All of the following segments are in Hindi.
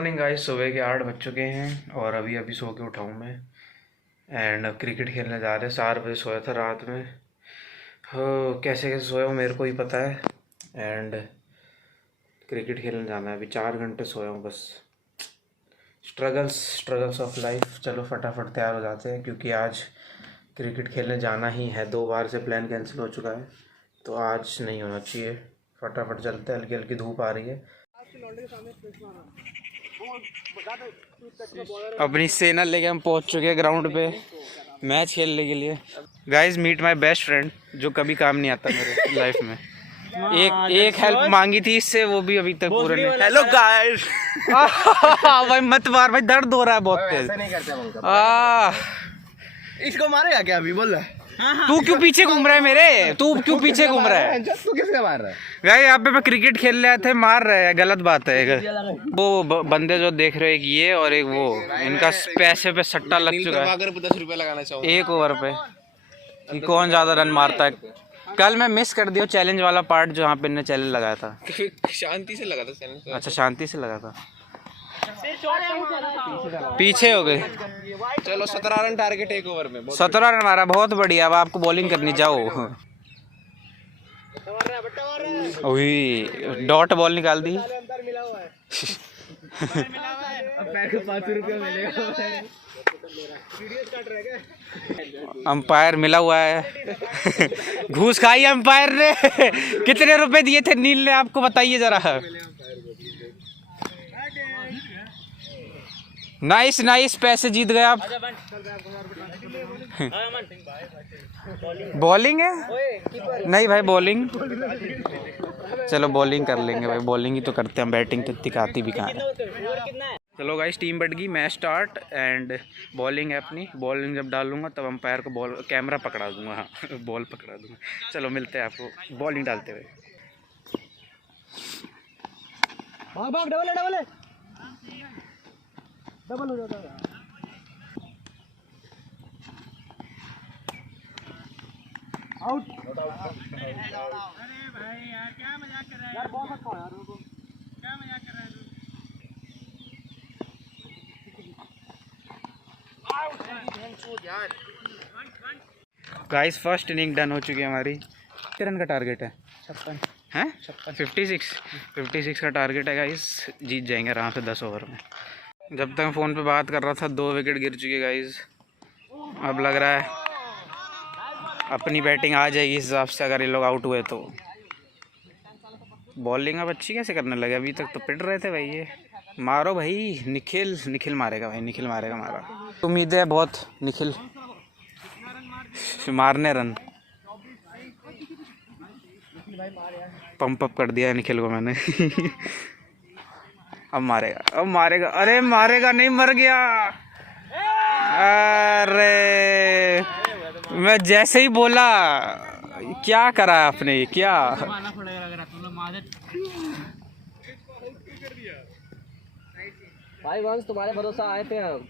मॉर्निंग गाइस, सुबह के 8 बज चुके हैं और अभी अभी सो के उठा हूँ मैं। एंड अब क्रिकेट खेलने जा रहे हैं। 4 बजे सोया था रात में। हो कैसे कैसे सोया हूँ मेरे को ही पता है। एंड क्रिकेट खेलने जाना है। अभी 4 घंटे सोया हूँ बस। Struggles of life. चलो फटाफट तैयार हो जाते हैं क्योंकि आज क्रिकेट खेलने जाना ही है। 2 बार से प्लान कैंसिल हो चुका है तो आज नहीं होना चाहिए। फटाफट चलते हैं, हल्की हल्की धूप आ रही है। अपनी सेना लेके हम पहुंच चुके हैं ग्राउंड पे मैच खेलने के लिए। Guys meet my best friend जो कभी काम नहीं आता मेरे लाइफ में। एक हेल्प मांगी थी इससे, वो भी अभी तक पूरा नहीं। Hello guys. भाई मत मार भाई, दर्द हो रहा है बहुत तेज। इसको मारेगा क्या अभी बोल रहा है? तू क्यों पीछे घूम रहा है मेरे? तू क्यों पीछे घूम रहा है? तू किसका मार रहा है? गाइस यहाँ पे मैं क्रिकेट खेल रहे थे, मार रहे हैं, गलत बात है। वो बंदे जो देख रहे हो, एक ये और एक वो, इनका पैसे पे सट्टा लग चुका है। 10 रुपए लगाना चाहूँगा 1 ओवर पे कि कौन ज्यादा रन मारता है। कल मैं मिस कर दिया चैलेंज वाला पार्ट जो यहाँ पे इन्हें चैलेंज लगाया था। शांति से लगा था चैलेंज। अच्छा शांति से लगा था। पीछे हो गए। चलो 17 रन टारगेट 1 ओवर में। 17 रन मारा, बहुत बढ़िया। अब आपको बॉलिंग करनी, जाओ। ओही डॉट बॉल निकाल दी। अंपायर मिला हुआ है। घूस खाई अंपायर ने। कितने रुपए दिए थे नील ने, आपको बताइए जरा। नाइस पैसे जीत गए आप। बॉलिंग है? नहीं भाई बॉलिंग। चलो बॉलिंग कर लेंगे भाई, बॉलिंग ही तो करते हैं, बैटिंग तो इतनी आती भी कहाँ है। चलो गाइस टीम बढ़ गई, मैच स्टार्ट। एंड बॉलिंग है अपनी। बॉलिंग जब डालूंगा तब अंपायर को बॉल कैमरा पकड़ा दूंगा। हाँ बॉल पकड़ा दूंगा। चलो मिलते हैं आपको बॉलिंग डालते हुए। डबल हो जाता है। आउट। अरे भाई यार क्या मजाक कर रहा है यार, बहुत अच्छा यार। क्या मजाक कर रहा है तू? गाइस फर्स्ट इनिंग डन हो चुकी है हमारी। कितने रन का टारगेट है? 56 है। 56 का टारगेट है गाइस। जीत जाएंगे आराम से 10 ओवर में। जब तक मैं फ़ोन पे बात कर रहा था 2 विकेट गिर चुके गाइस। अब लग रहा है अपनी बैटिंग आ जाएगी इस हिसाब से, अगर ये लोग आउट हुए तो। बॉलिंग अब अच्छी कैसे करने लगे? अभी तक तो पिट रहे थे भाई ये। मारो भाई, निखिल मारेगा भाई, निखिल मारेगा। मारा उम्मीद है बहुत, निखिल मारने रन। पंप अप कर दिया निखिल को मैंने। अब मारेगा। अरे मारेगा नहीं, मर गया। अरे मैं जैसे ही बोला, क्या करा आपने? क्या भाई वंश तुम्हारे भरोसा आए थे हम।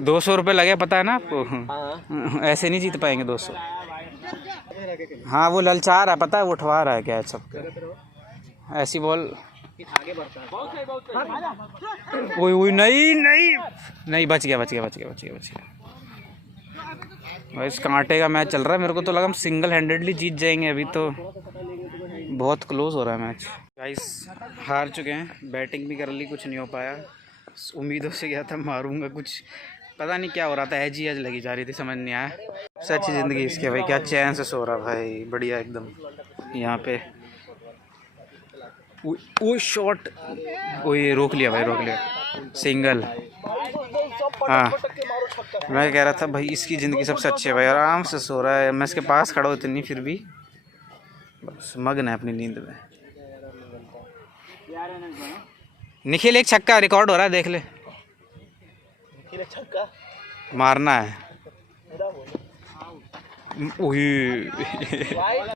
200 रुपये लगे, पता है ना आपको। ऐसे नहीं जीत पाएंगे 200। हाँ वो ललचा रहा है, पता है, वो उठवा रहा है क्या सबके। ऐसी बॉल आगे बढ़ता है। ओए नहीं, बच गया। भाई इस कांटे का मैच चल रहा है। मेरे को तो लगा हम सिंगल हैंडेडली जीत जाएंगे, अभी तो बहुत क्लोज हो रहा है मैच। गाइस हार चुके हैं, बैटिंग भी कर ली, कुछ नहीं हो पाया। उम्मीदों से गया था मारूंगा, कुछ पता नहीं क्या हो रहा था। एज लगी जा रही थी, समझ नहीं आया। सबसे अच्छी ज़िंदगी इसकी भाई, क्या चैन से सो रहा भाई, बढ़िया एकदम। यहाँ पे वो शॉट, वो ये रोक लिया सिंगल। हाँ मैं कह रहा था भाई इसकी ज़िंदगी सबसे अच्छी है भाई, आराम से सो रहा है। मैं इसके पास खड़ा हूँ इतनी, फिर भी बस मगन है अपनी नींद में। निखिल एक छक्का रिकॉर्ड हो रहा है, देख ले। मारना है।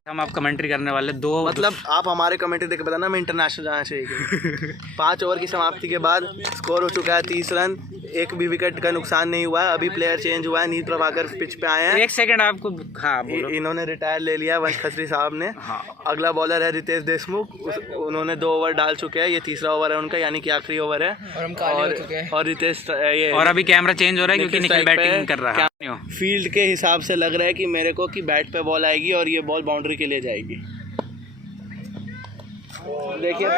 हम आप कमेंट्री करने वाले दो, मतलब आप हमारे कमेंट्री देख के बताना मैं इंटरनेशनल जाना चाहिए। 5 ओवर की समाप्ति के बाद स्कोर हो चुका है 30 रन, एक भी विकेट का नुकसान नहीं हुआ है। अभी प्लेयर चेंज हुआ है, नील प्रभाकर पिच पे आए हैं। एक सेकंड आपको, हाँ बोलो। इन्होंने रिटायर ले लिया वंश खत्री साहब ने। हाँ। अगला बॉलर है रितेश देशमुख, उन्होंने 2 ओवर डाल चुके हैं, ये तीसरा ओवर है उनका, यानी कि आखिरी ओवर है। और हम काले हो चुके हैं। और रितेश ये और अभी कैमरा चेंज हो रहा है क्योंकि निखिल बैटिंग कर रहा है। फील्ड के हिसाब से लग रहा है कि मेरे को कि बैट पे बॉल आएगी और ये बॉल बाउंड्री के लिए जाएगी। देखिए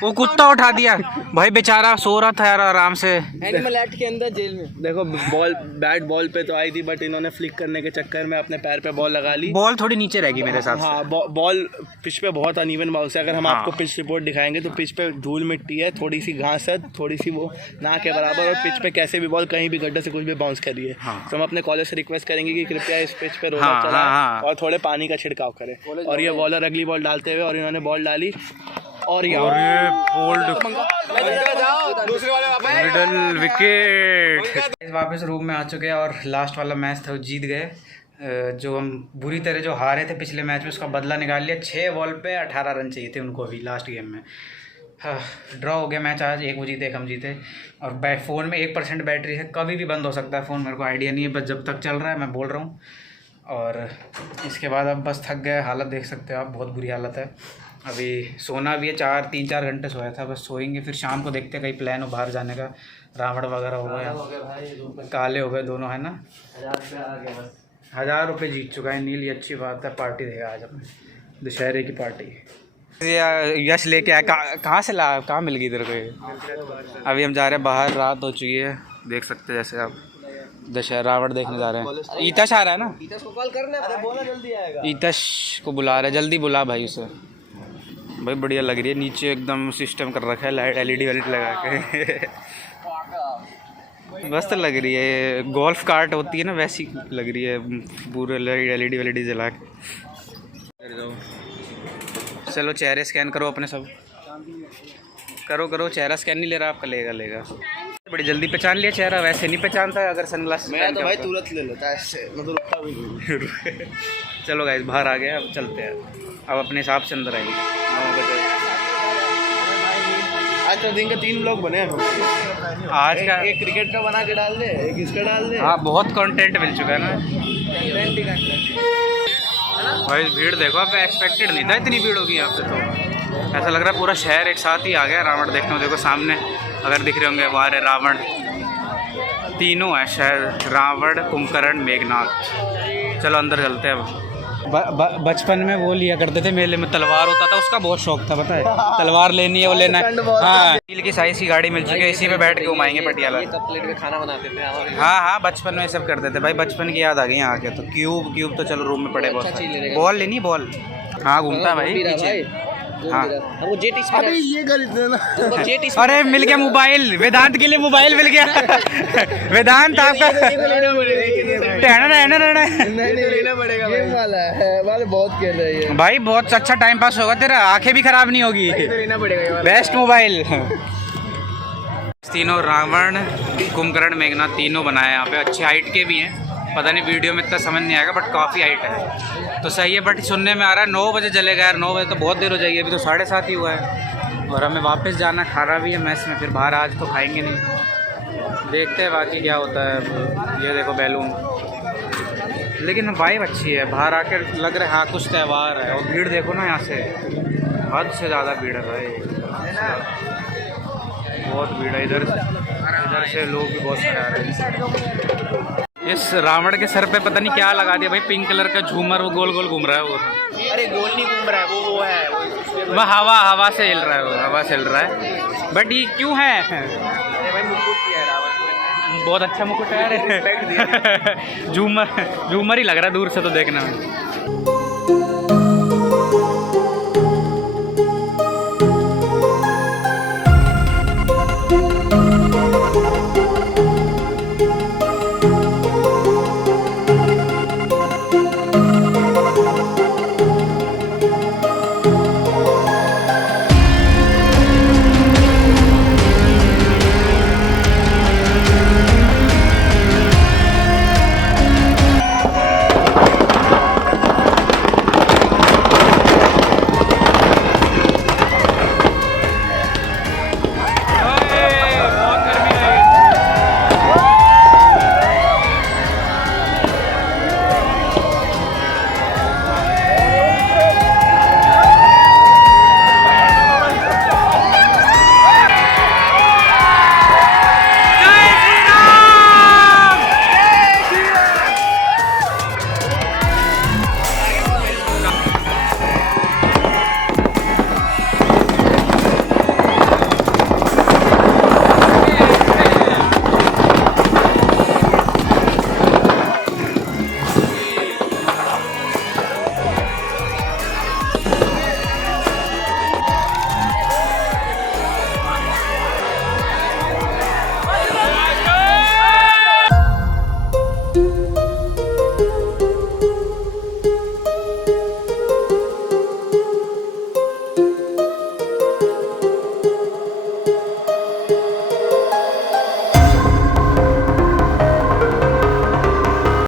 वो कुत्ता उठा दिया भाई, बेचारा सो रहा था यार आराम से। एनिमल एक्ट के अंदर जेल में। देखो बैट बॉल पे तो आई थी, बट इन्होंने फ्लिक करने के चक्कर में अपने पैर पे बॉल लगा ली। बॉल थोड़ी नीचे रहेगी मेरे हिसाब से। हाँ, बॉल पिच पे बहुत अनइवन बाउंस है। अगर हम हाँ। आपको पिच रिपोर्ट दिखाएंगे तो पिच पे धूल मिट्टी है, थोड़ी सी घास है, थोड़ी सी वो ना के बराबर, और पिच पे कैसे भी बॉल कहीं भी गड्ढे से कुछ भी बाउंस कर रही है। हाँ। तो हम अपने कॉलेज से रिक्वेस्ट करेंगे कि कृपया इस पिच पे रोलर हाँ, चलाएं हाँ। और थोड़े पानी का छिड़काव करें। और ये बॉलर अगली बॉल डालते हुए, और इन्होंने बॉल डाली और ये बोल्ड मिडल विकेट। वापस रूम में आ चुके हैं और लास्ट वाला मैच था वो जीत गए। जो हम बुरी तरह जो हारे थे पिछले मैच में उसका बदला निकाल लिया। 6 बॉल पे 18 रन चाहिए थे उनको अभी लास्ट गेम में। हाँ, ड्रॉ हो गया मैच आज, एक वो जीते एक हम जीते। और फ़ोन में 1% बैटरी है, कभी भी बंद हो सकता है फ़ोन, मेरे को आइडिया नहीं है, बस जब तक चल रहा है मैं बोल रहा हूँ। और इसके बाद अब बस थक गए, हालत देख सकते हो आप, बहुत बुरी हालत है। अभी सोना भी है, 3-4 घंटे सोया था, बस सोएंगे फिर शाम को देखते हैं कहीं प्लान हो बाहर जाने का। रावण वगैरह हो गया, काले हो गए दोनों है ना। 1000 रुपये जीत चुका है नील, ये अच्छी बात है। पार्टी देगा आज अपने दशहरे की पार्टी। यश लेके आया, कहाँ से ला, कहाँ मिल गई तेरे को ये? अभी हम जा रहे हैं बाहर, रात हो चुकी है, देख सकते हैं जैसे आप दशहरा रावण देखने जा रहे हैं। ईतश आ रहा है ना, ईतश को कॉल करना है, बोला जल्दी आएगा। ईतश को बुला रहा है, जल्दी बुला भाई उसे। भाई बढ़िया लग रही है, नीचे एकदम सिस्टम कर रखा है, लाइट LED वाइट लगा के मस्त लग रही है। गोल्फ कार्ट होती है ना वैसी लग रही है, पूरे LED वाइट जला के। चलो चेहरे स्कैन करो अपने सब, करो चेहरा स्कैन नहीं ले रहा आपका, लेगा बड़ी जल्दी पहचान लिया चेहरा, वैसे नहीं पहचानता अगर सनग्लास मैं तो भाई तुरंत ले लेता है ऐसे, मैं तो रुकता भी नहीं। चलो गाइस बाहर आ गए, अब चलते हैं, अब अपने हिसाब से अंदर आएंगे 9 बजे। आज तो दिन के 3 ब्लॉग बने हैं। आज का एक क्रिकेट का बना के डाल दे, एक इसका डाल दे। हाँ, बहुत कंटेंट मिल चुका है ना भाई। भीड़ देखो, आप एक्सपेक्टेड नहीं था इतनी भीड़ होगी यहाँ पे, तो ऐसा लग रहा है पूरा शहर एक साथ ही आ गया रावण देखने। देखो सामने अगर दिख रहे होंगे वहाँ रावण, तीनों है शहर, रावण, कुंभकर्ण, मेघनाथ। चलो अंदर चलते हैं अब। बचपन में वो लिया करते थे मेले में, तलवार होता था, उसका बहुत शौक था पता है, तलवार लेनी है वो लेना है। हाँ, स्टील की साइज की गाड़ी मिल चुकी है, इसी पे बैठ के घुमाएंगे पटियाला। प्लेट में खाना बनाते थे। हाँ, बचपन में सब करते थे भाई, बचपन की याद आ गई यहाँ के। तो क्यूब तो चलो रूम में पड़े, बहुत बॉल लेनी, बॉल हाँ घूमता है भाई पीछे। हाँ, वो जेट अबे ये गलत है ना। अरे मिल गया मोबाइल, वेदांत के लिए मोबाइल मिल गया। वेदांत आपका लेना पड़ेगा, गेम वाला है वाले, बहुत खेल रही है भाई, बहुत अच्छा टाइम पास होगा तेरा, आंखें भी खराब नहीं होगी। लेना पड़ेगा, बेस्ट मोबाइल। तीनों रावण, कुंभकर्ण, मेघनाथ तीनों बनाए यहाँ पे, अच्छी हाइट के भी हैं। पता नहीं वीडियो में इतना समझ नहीं आएगा, बट काफ़ी हाइट है तो सही है। बट सुनने में आ रहा है 9 बजे चलेगा यार, 9 बजे तो बहुत देर हो जाएगी, अभी तो 7:30 ही हुआ है। और हमें वापस जाना, खाना भी है मैस में, फिर बाहर आज तो खाएंगे नहीं, देखते हैं बाकी क्या होता है। ये देखो बैलून, लेकिन वाइब अच्छी है, बाहर आकर लग रहा है हाँ कुछ त्यौहार है। और भीड़ देखो ना यहाँ से, हद से ज़्यादा भीड़ है भाई, बहुत भीड़ है। इधर से लोग भी बहुत सारे आ रहे हैं। इस रावण के सर पे पता नहीं क्या लगा दिया भाई, पिंक कलर का झूमर, वो गोल गोल घूम रहा है वो। अरे गोल नहीं घूम रहा है, वो है वो हवा से हिल रहा है, वो हवा से हिल रहा है। बट ये क्यों है? भाई मुकुट किया है रावण, बहुत अच्छा मुकुट है यार। झूमर ही लग रहा है दूर से तो देखने में।